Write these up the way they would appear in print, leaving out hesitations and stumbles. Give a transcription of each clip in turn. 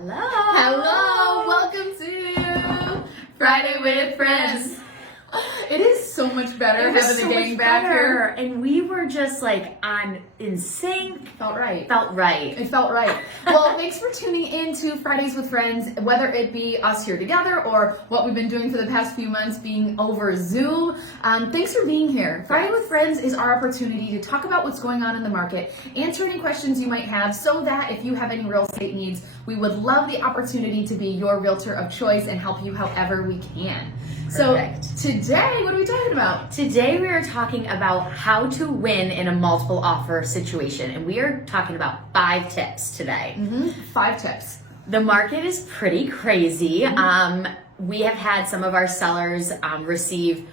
Hello. Hello. Welcome to Friday with Friends. It is so much better having the gang back here. And we were just like in sync. Felt right. It felt right. Well, thanks for tuning in to Fridays with Friends, whether it be us here together or what we've been doing for the past few months being over Zoom. Thanks for being here. Friday with Friends is our opportunity to talk about what's going on in the market, answer any questions you might have, so that if you have any real estate needs, we would love the opportunity to be your realtor of choice and help you however we can. Perfect. So today, what are we talking about? Today we are talking about how to win in a multiple offer situation, and we are talking about 5 tips today. 5 tips. The market is pretty crazy. We have had some of our sellers receive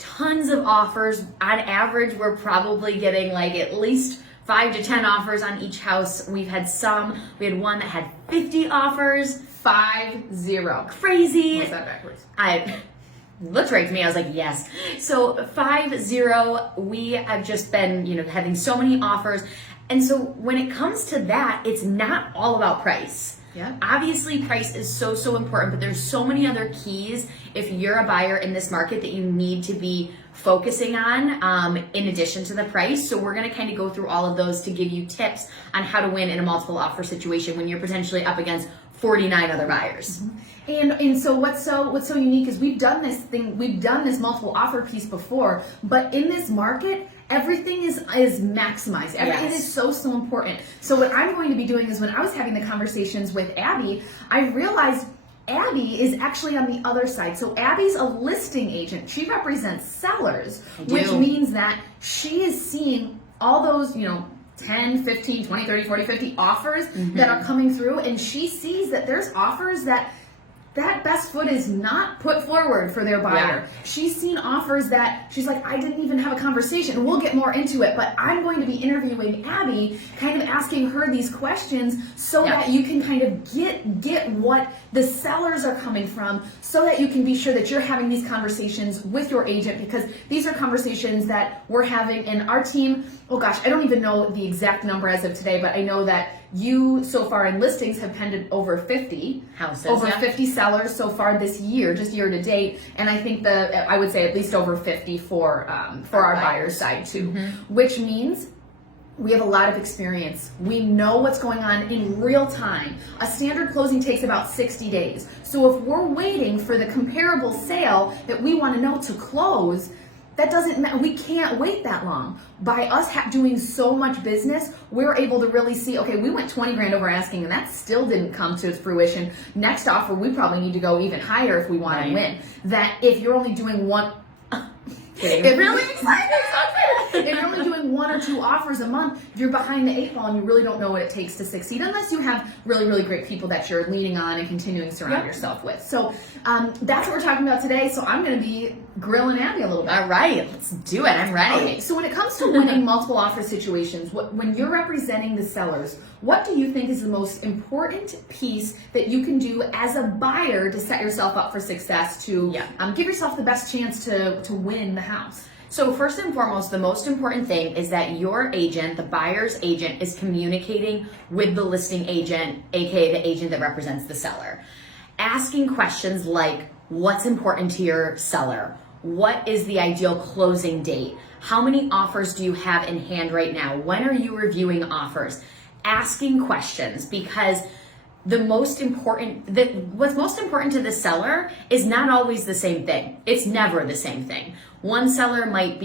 tons of offers. On average, we're probably getting like at least 5 to 10 offers on each house. We had one that had 50 offers. 5-0. Crazy. What's that backwards? Looked right to me. I was like, yes. So 5-0, we have just been, having so many offers. And so when it comes to that, it's not all about price. Yeah. Obviously, price is so important, but there's so many other keys if you're a buyer in this market that you need to be focusing on in addition to the price. So we're going to kind of go through all of those to give you tips on how to win in a multiple offer situation when you're potentially up against 49 other buyers. And so what's so unique is we've done this multiple offer piece before, but in this market, everything is maximized. Everything is so important. So what I'm going to be doing is when I was having the conversations with Abby, I realized Abby is actually on the other side. So Abby's a listing agent. She represents sellers, which means that she is seeing all those, 10, 15, 20, 30, 40, 50 offers that are coming through, and she sees that there's offers that best foot is not put forward for their buyer. Yeah. She's seen offers that she's like, I didn't even have a conversation, and we'll get more into it, but I'm going to be interviewing Abby, kind of asking her these questions so that you can kind of get what the sellers are coming from, so that you can be sure that you're having these conversations with your agent, because these are conversations that we're having in our team. Oh gosh, I don't even know the exact number as of today, but I know that you so far in listings have pended over 50 houses, 50 sellers so far this year, just year to date, and I think I would say at least over 50 for our buyer's side too, which means we have a lot of experience. We know what's going on in real time. A standard closing takes about 60 days. So if we're waiting for the comparable sale that we want to know to close, that doesn't matter. We can't wait that long. By us doing so much business, we're able to really see, okay, we went 20 grand over asking and that still didn't come to fruition. Next offer, we probably need to go even higher if we want to win. That if you're only doing one, really excited. if you're only doing 1 or 2 offers a month, you're behind the 8 ball and you really don't know what it takes to succeed unless you have really, really great people that you're leaning on and continuing to surround yourself with. So that's what we're talking about today. So I'm going to be grilling Abby a little bit. All right, let's do it. I'm ready. Okay, so when it comes to winning multiple offer situations, when you're representing the sellers, what do you think is the most important piece that you can do as a buyer to set yourself up for success, to give yourself the best chance to win the house? So first and foremost, the most important thing is that your agent, the buyer's agent, is communicating with the listing agent, aka the agent that represents the seller. Asking questions like, what's important to your seller? What is the ideal closing date? How many offers do you have in hand right now? When are you reviewing offers? Asking questions, because what's most important to the seller is not always the same thing. It's never the same thing. One seller might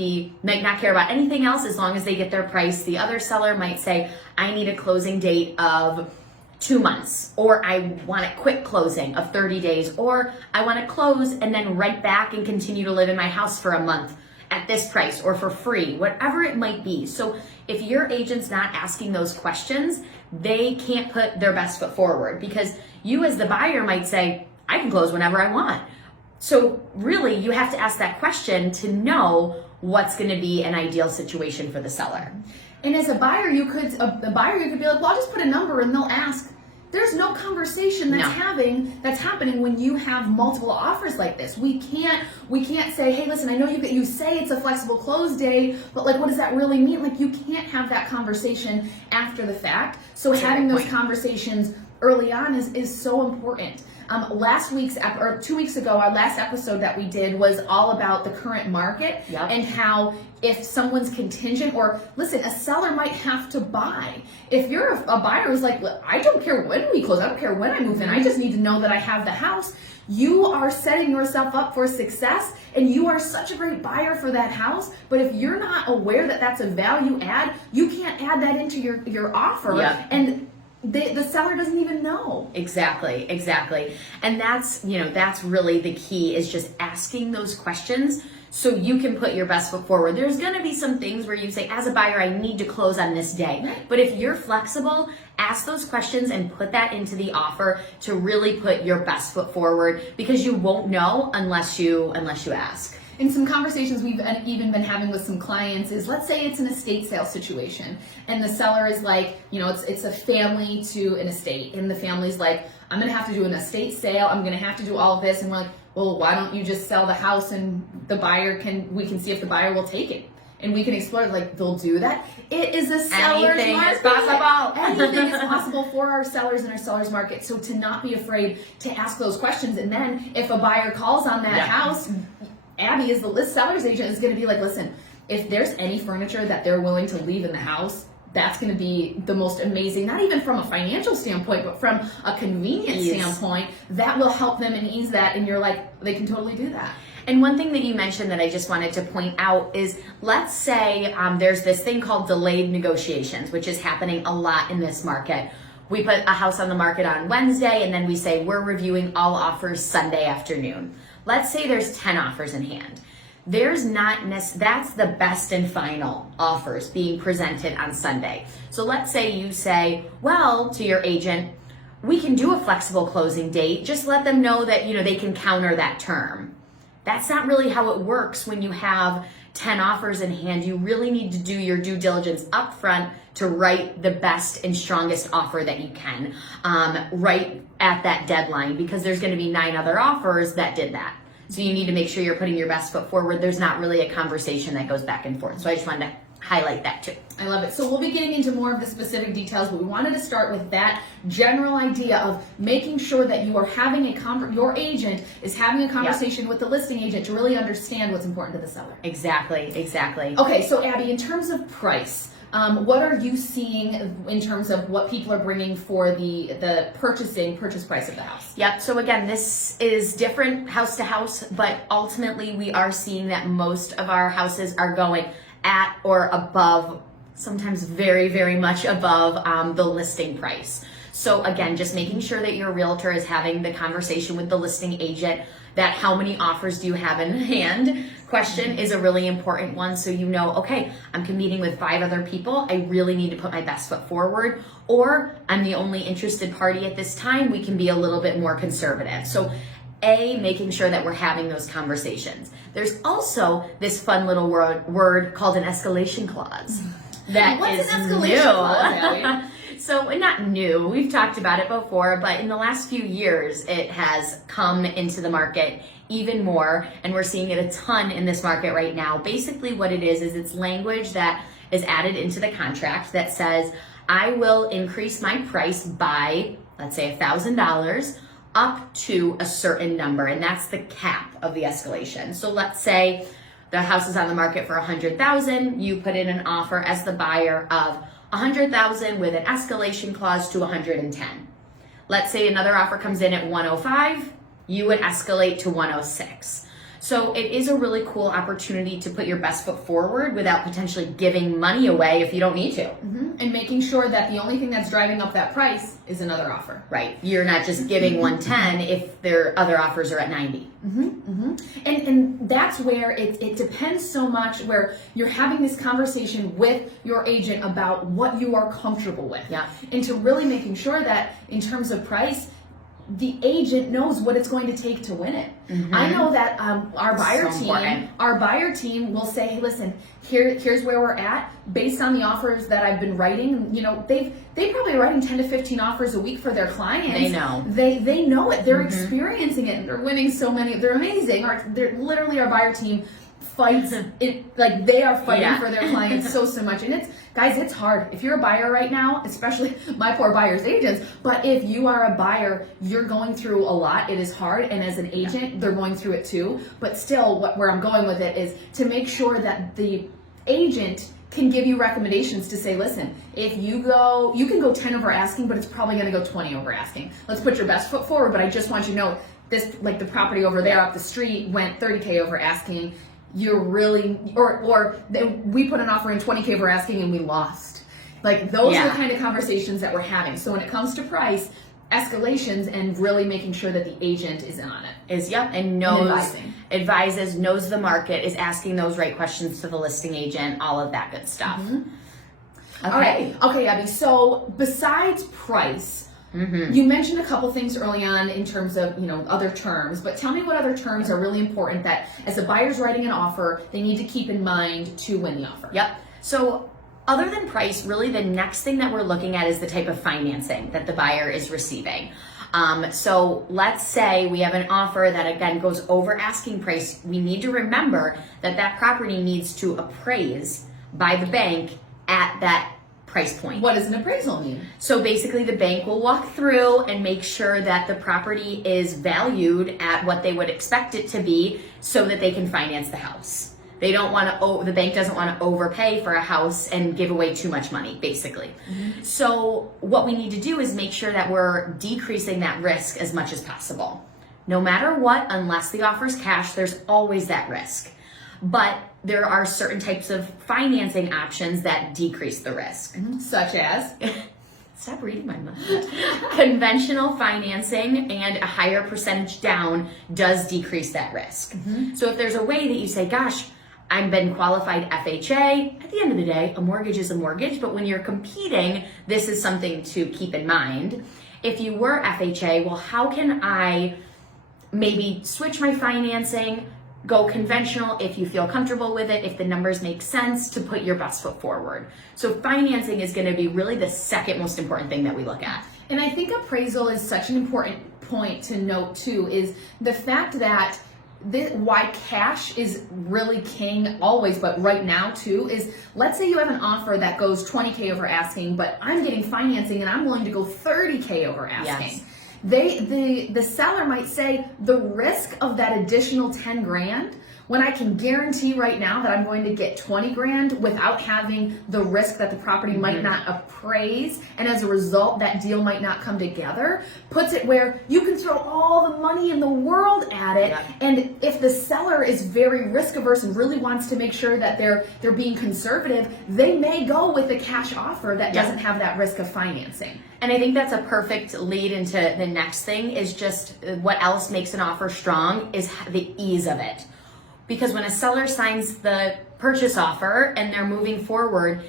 not care about anything else as long as they get their price. The other seller might say, I need a closing date of 2 months, or I want a quick closing of 30 days, or I want to close and then rent back and continue to live in my house for a month at this price or for free, whatever it might be. So if your agent's not asking those questions, they can't put their best foot forward, because you as the buyer might say, I can close whenever I want. So really you have to ask that question to know what's going to be an ideal situation for the seller. And as a buyer, you could be like, well, I'll just put a number and they'll ask. There's no conversation that's happening when you have multiple offers like this. We can't say, hey, listen, I know you say it's a flexible close day, but like, what does that really mean? Like, you can't have that conversation after the fact. So having those conversations early on is so important. Last week's or 2 weeks ago, our last episode that we did was all about the current market and how if someone's contingent, or listen, a seller might have to buy. If you're a buyer who's like, I don't care when we close, I don't care when I move in, I just need to know that I have the house. You are setting yourself up for success, and you are such a great buyer for that house. But if you're not aware that that's a value add, you can't add that into your offer. And the seller doesn't even know. Exactly. And that's really the key, is just asking those questions so you can put your best foot forward. There's going to be some things where you say, as a buyer, I need to close on this day. But if you're flexible, ask those questions and put that into the offer to really put your best foot forward, because you won't know unless you ask. In some conversations we've even been having with some clients is, let's say it's an estate sale situation, and the seller is like, it's a family to an estate, and the family's like, I'm going to have to do an estate sale, I'm going to have to do all of this, and we're like, well, why don't you just sell the house and we can see if the buyer will take it. And we can explore, like, they'll do that. It is a seller's Anything market. is possible. Anything is possible for our sellers in our seller's market. So to not be afraid to ask those questions. And then if a buyer calls on that house, Abby, as the list seller's agent, is going to be like, listen, if there's any furniture that they're willing to leave in the house, that's going to be the most amazing, not even from a financial standpoint, but from a convenience standpoint, that will help them and ease that. And you're like, they can totally do that. And one thing that you mentioned that I just wanted to point out is, let's say there's this thing called delayed negotiations, which is happening a lot in this market. We put a house on the market on Wednesday, and then we say we're reviewing all offers Sunday afternoon. Let's say there's 10 offers in hand. That's the best and final offers being presented on Sunday. So let's say you say, well, to your agent, we can do a flexible closing date. Just let them know that, they can counter that term. That's not really how it works when you have 10 offers in hand. You really need to do your due diligence up front to write the best and strongest offer that you can right at that deadline, because there's going to be 9 other offers that did that. So you need to make sure you're putting your best foot forward. There's not really a conversation that goes back and forth. So I just wanted to highlight that too. I love it. So we'll be getting into more of the specific details, but we wanted to start with that general idea of making sure that you are having your agent is having a conversation with the listing agent to really understand what's important to the seller. Exactly. Okay, so Abby, in terms of price, what are you seeing in terms of what people are bringing for the purchase price of the house? Yep. So again, this is different house to house, but ultimately we are seeing that most of our houses are going at or above, sometimes very, very much above the listing price. So again, just making sure that your realtor is having the conversation with the listing agent, that how many offers do you have in hand question is a really important one. So okay, I'm competing with 5 other people. I really need to put my best foot forward, or I'm the only interested party at this time. We can be a little bit more conservative. So making sure that we're having those conversations. There's also this fun little word called an escalation clause. What's an escalation clause, Abby? So not new, we've talked about it before, but in the last few years, it has come into the market even more, and we're seeing it a ton in this market right now. Basically what it is it's language that is added into the contract that says, I will increase my price by, let's say, $1,000 up to a certain number, and that's the cap of the escalation. So let's say the house is on the market for $100,000, you put in an offer as the buyer of $100,000 with an escalation clause to $110,000. Let's say another offer comes in at $105,000, you would escalate to $106,000. So it is a really cool opportunity to put your best foot forward without potentially giving money away if you don't need to. And making sure that the only thing that's driving up that price is another offer. Right. You're not just giving $110,000 if their other offers are at $90,000. And that's where it depends so much, where you're having this conversation with your agent about what you are comfortable with. Yeah. And to really making sure that in terms of price, the agent knows what it's going to take to win it. I know that our buyer team will say, hey, listen, here's where we're at based on the offers that I've been writing. You know, they probably are writing 10 to 15 offers a week for their clients. They know. They know it. They're experiencing it. They're winning so many. They're amazing. They're literally our buyer team fights it, like they are fighting for their clients so much. And it's hard. If you're a buyer right now, especially my poor buyer's agents, but if you are a buyer, you're going through a lot. It is hard. And as an agent, they're going through it too. But still, where I'm going with it is to make sure that the agent can give you recommendations to say, listen, if you can go 10 over asking, but it's probably going to go 20 over asking. Let's put your best foot forward. But I just want you to know this, like the property over there up the street went 30K over asking. You're really, we put an offer in 20K over asking and we lost. Like those are the kind of conversations that we're having. So when it comes to price, escalations and really making sure that the agent is in on it. And advises, knows the market, is asking those right questions to the listing agent, all of that good stuff. Okay, Abby. So besides price, you mentioned a couple things early on in terms of, other terms, but tell me what other terms are really important that as a buyer's writing an offer, they need to keep in mind to win the offer. So other than price, really the next thing that we're looking at is the type of financing that the buyer is receiving. So let's say we have an offer that again goes over asking price. We need to remember that property needs to appraise by the bank at that price point. What does an appraisal mean? So basically the bank will walk through and make sure that the property is valued at what they would expect it to be so that they can finance the house. They don't want to, the bank doesn't want to overpay for a house and give away too much money, basically. So what we need to do is make sure that we're decreasing that risk as much as possible. No matter what, unless the offer is cash, there's always that risk. But there are certain types of financing options that decrease the risk. Such as? Stop reading my mind. Conventional financing and a higher percentage down does decrease that risk. So if there's a way that you say, gosh, I've been qualified FHA, at the end of the day, a mortgage is a mortgage, but when you're competing, this is something to keep in mind. If you were FHA, well, how can I maybe switch my financing, go conventional if you feel comfortable with it, if the numbers make sense, to put your best foot forward. So financing is going to be really the second most important thing that we look at. And I think appraisal is such an important point to note too, is the fact that why cash is really king always, but right now too, is let's say you have an offer that goes 20K over asking, but I'm getting financing and I'm willing to go 30K over asking. The seller might say the risk of that additional 10 grand, when I can guarantee right now that I'm going to get 20 grand without having the risk that the property might not appraise, and as a result that deal might not come together, puts it where you can throw all the money in the world at it. And if the seller is very risk averse and really wants to make sure that they're being conservative, they may go with a cash offer that doesn't have that risk of financing. And I think that's a perfect lead into the next thing, is just what else makes an offer strong is the ease of it. Because when a seller signs the purchase offer and they're moving forward,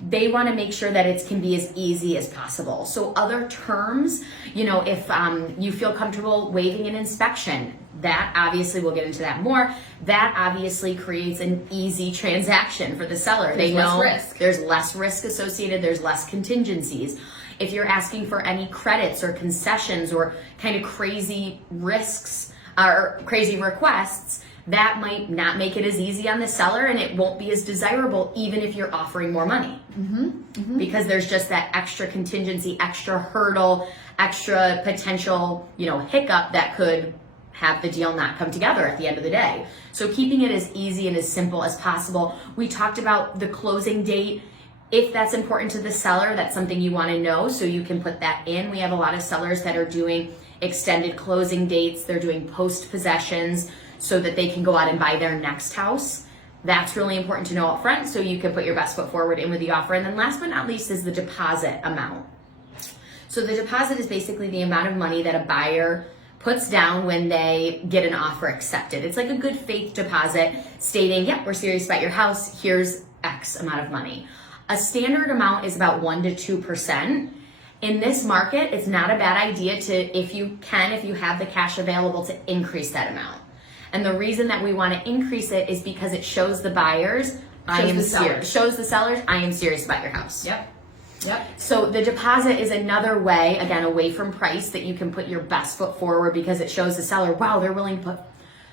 they want to make sure that it can be as easy as possible. So other terms, if you feel comfortable waiving an inspection, that obviously, we'll get into that more, that obviously creates an easy transaction for the seller. There's less risk. There's less risk associated, there's less contingencies. If you're asking for any credits or concessions or kind of crazy risks or crazy requests, that might not make it as easy on the seller, and it won't be as desirable even if you're offering more money. Because there's just that extra contingency, extra hurdle, extra potential, hiccup that could have the deal not come together at the end of the day. So keeping it as easy and as simple as possible. We talked about the closing date. If that's important to the seller, that's something you want to know, so you can put that in. We have a lot of sellers that are doing extended closing dates. They're doing post possessions so that they can go out and buy their next house. That's really important to know up front, so you can put your best foot forward in with the offer. And then last but not least is the deposit amount. So the deposit is basically the amount of money that a buyer puts down when they get an offer accepted. It's like a good faith deposit stating, yep, we're serious about your house, here's X amount of money. A standard amount is about 1% to 2%. In this market, it's not a bad idea to, if you have the cash available, to increase that amount. And the reason that we want to increase it is because it shows the buyers, shows the sellers, I am serious about your house. Yep. So the deposit is another way, again, away from price, that you can put your best foot forward, because it shows the seller, wow, they're willing to put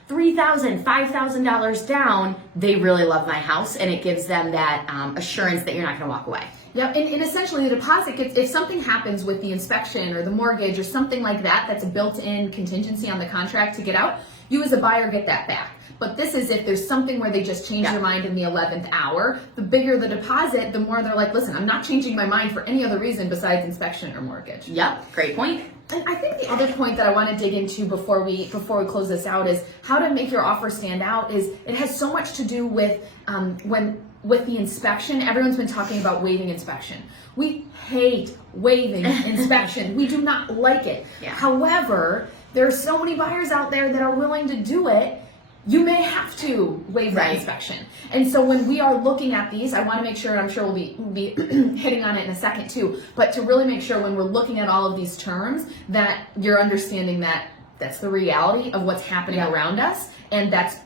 $3,000, $5,000 down. They really love my house, and it gives them that assurance that you're not going to walk away. Yep, and essentially the deposit gets, if something happens with the inspection or the mortgage or something like that, that's a built-in contingency on the contract to get out, you as a buyer get that back. But this is if there's something where they just change their mind in the 11th hour. The bigger the deposit, the more they're like, listen, I'm not changing my mind for any other reason besides inspection or mortgage. Yep, great point. And I think the other point that I want to dig into before we close this out is how to make your offer stand out. Is it has so much to do with with the inspection. Everyone's been talking about waiving inspection. We hate waiving inspection. We do not like it. Yeah. However, there are so many buyers out there that are willing to do it. You may have to waive that inspection. And so when we are looking at these, I want to make sure, and I'm sure we'll be hitting on it in a second too, but to really make sure when we're looking at all of these terms that you're understanding that that's the reality of what's happening around us, and that's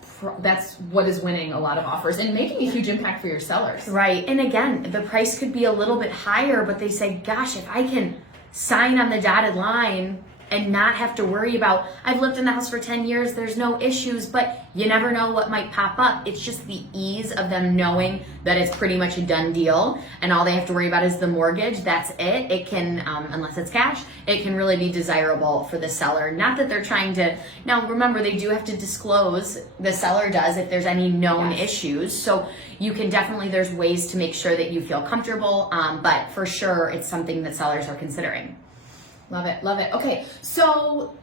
what is winning a lot of offers and making a huge impact for your sellers. Right. And again, the price could be a little bit higher, but they say, gosh, if I can sign on the dotted line and not have to worry about, I've lived in the house for 10 years, there's no issues, but you never know what might pop up. It's just the ease of them knowing that it's pretty much a done deal, and all they have to worry about is the mortgage. That's it. It can, unless it's cash, it can really be desirable for the seller. Not that they're trying to, now remember, they do have to disclose, the seller does, if there's any known issues. So you can definitely, there's ways to make sure that you feel comfortable, but for sure, it's something that sellers are considering. Love it, love it. Okay, so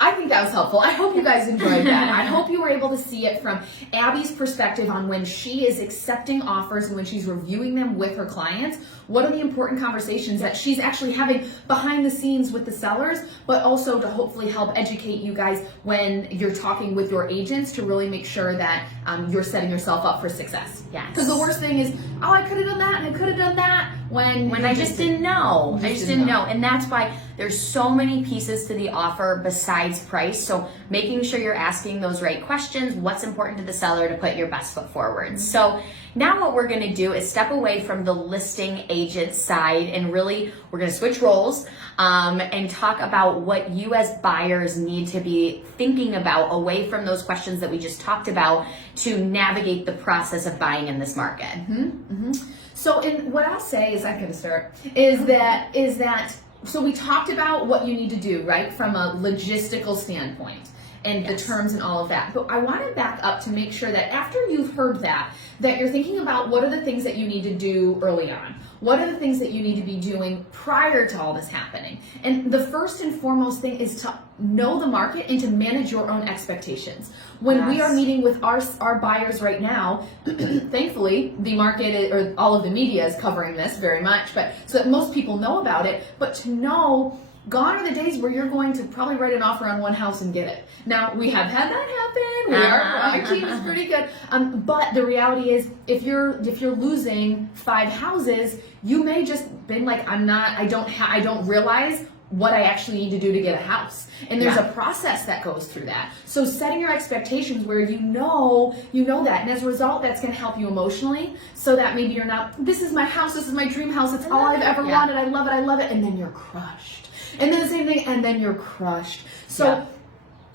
I think that was helpful. I hope you guys enjoyed that. I hope you were able to see it from Abby's perspective on when she is accepting offers and when she's reviewing them with her clients. What are the important conversations that she's actually having behind the scenes with the sellers, but also to hopefully help educate you guys when you're talking with your agents to really make sure that you're setting yourself up for success. Yes. Because the worst thing is, oh, I could have done that and I could have done that when I just didn't know. I just didn't know. And that's why there's so many pieces to the offer besides price. So making sure you're asking those right questions, what's important to the seller, to put your best foot forward. So now what we're going to do is step away from the listing agent side, and really we're going to switch roles and talk about what you as buyers need to be thinking about away from those questions that we just talked about to navigate the process of buying in this market. So what I'll say is, I'm going to start, is that so we talked about what you need to do, right, from a logistical standpoint and the terms and all of that. But I want to back up to make sure that after you've heard that you're thinking about what are the things that you need to do early on. What are the things that you need to be doing prior to all this happening? And the first and foremost thing is to know the market and to manage your own expectations. When we are meeting with our buyers right now, thankfully the market or all of the media is covering this very much, but so that most people know about it. But to know, gone are the days where you're going to probably write an offer on one house and get it. Now, we have had that happen. Our team is pretty good. But the reality is, if you're losing 5 houses, you may just been like, I don't realize what I actually need to do to get a house. And there's a process that goes through that. So setting your expectations where you know that. And as a result, that's going to help you emotionally, so that maybe you're not, this is my house, this is my dream house, it's all I've ever wanted, I love it, and then you're crushed. And then the same thing, and then you're crushed. So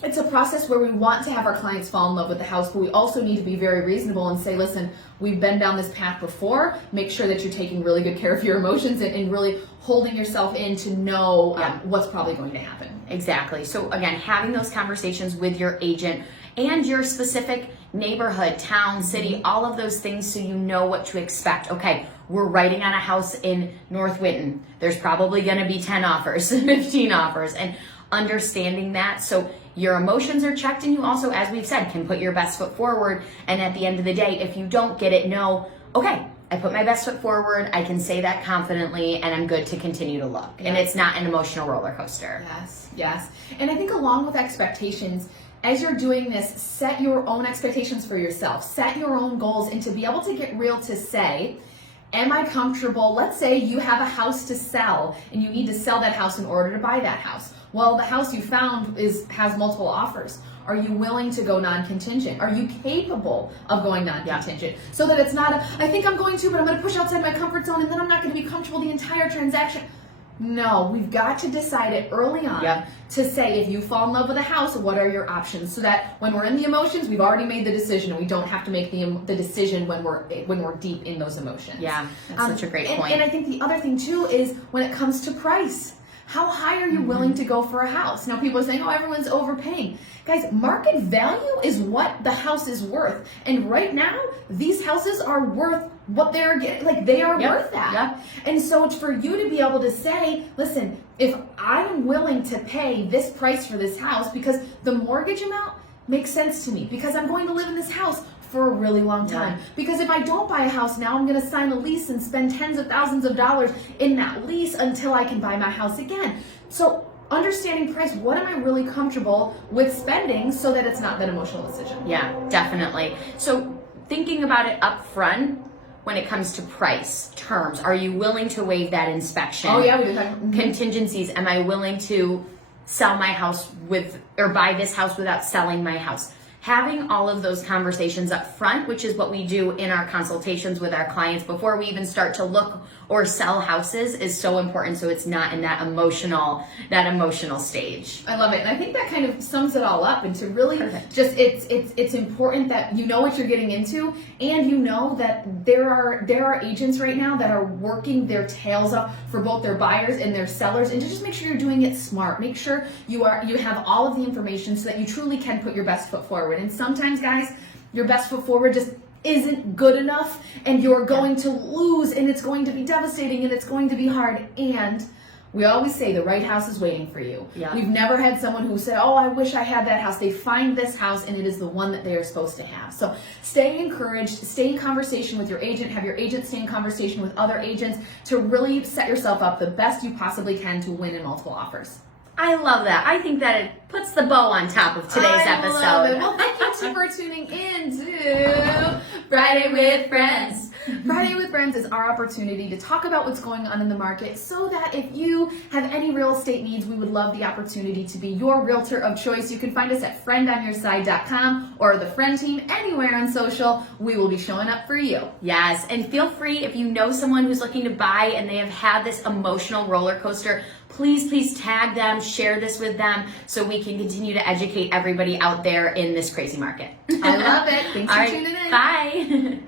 it's a process where we want to have our clients fall in love with the house, but we also need to be very reasonable and say, listen, we've been down this path before. Make sure that you're taking really good care of your emotions and really holding yourself in to know what's probably going to happen. Exactly. So again, having those conversations with your agent and your specific neighborhood, town, city, all of those things, so you know what to expect. Okay, we're writing on a house in North Winton. There's probably going to be 10 offers, 15 offers, and understanding that. So your emotions are checked, and you also, as we've said, can put your best foot forward. And at the end of the day, if you don't get it, know, okay, I put my best foot forward, I can say that confidently, and I'm good to continue to look. And it's not an emotional roller coaster. Yes. And I think along with expectations, as you're doing this, set your own expectations for yourself. Set your own goals, and to be able to get real to say, Am I comfortable? Let's say you have a house to sell and you need to sell that house in order to buy that house. Well, the house you found has multiple offers. Are you willing to go non-contingent? Are you capable of going non-contingent? So that it's not I think I'm going to, but I'm going to push outside my comfort zone and then I'm not going to be comfortable the entire transaction. No, we've got to decide it early on to say, if you fall in love with a house, what are your options? So that when we're in the emotions, we've already made the decision, and we don't have to make the decision when we're deep in those emotions. Yeah, that's such a great point. And I think the other thing too is when it comes to price. How high are you willing to go for a house? Now people are saying, oh, everyone's overpaying. Guys, market value is what the house is worth. And right now, these houses are worth what they're getting, like they are worth that. And so it's for you to be able to say, listen, if I'm willing to pay this price for this house because the mortgage amount makes sense to me, because I'm going to live in this house for a really long time. Because if I don't buy a house now, I'm going to sign a lease and spend tens of thousands of dollars in that lease until I can buy my house again. So understanding price, what am I really comfortable with spending so that it's not that emotional decision? Yeah, definitely. So thinking about it up front, when it comes to price, terms, are you willing to waive that inspection? Oh yeah, we did. Contingencies, am I willing to sell my house or buy this house without selling my house? Having all of those conversations up front, which is what we do in our consultations with our clients before we even start to look or sell houses, is so important, so it's not in that emotional stage. I love it. And I think that kind of sums it all up into really just it's important that you know what you're getting into, and you know that there are agents right now that are working their tails off for both their buyers and their sellers, and to just make sure you're doing it smart. Make sure you have all of the information so that you truly can put your best foot forward. And sometimes, guys, your best foot forward just isn't good enough, and you're going to lose, and it's going to be devastating, and it's going to be hard. And we always say the right house is waiting for you. We've never had someone who said, oh, I wish I had that house. They find this house, and it is the one that they are supposed to have. So stay encouraged, stay in conversation with your agent, have your agent stay in conversation with other agents to really set yourself up the best you possibly can to win in multiple offers. I love that. I think that it puts the bow on top of today's episode. Love it. Well, thank you for tuning in to Friday with Friends. Friday with Friends is our opportunity to talk about what's going on in the market, so that if you have any real estate needs, we would love the opportunity to be your realtor of choice. You can find us at friendonyourside.com or the Friend Team anywhere on social. We will be showing up for you. Yes, and feel free, if you know someone who's looking to buy and they have had this emotional roller coaster, please tag them, share this with them, so we can continue to educate everybody out there in this crazy market. I love it. Thanks for tuning in. Bye.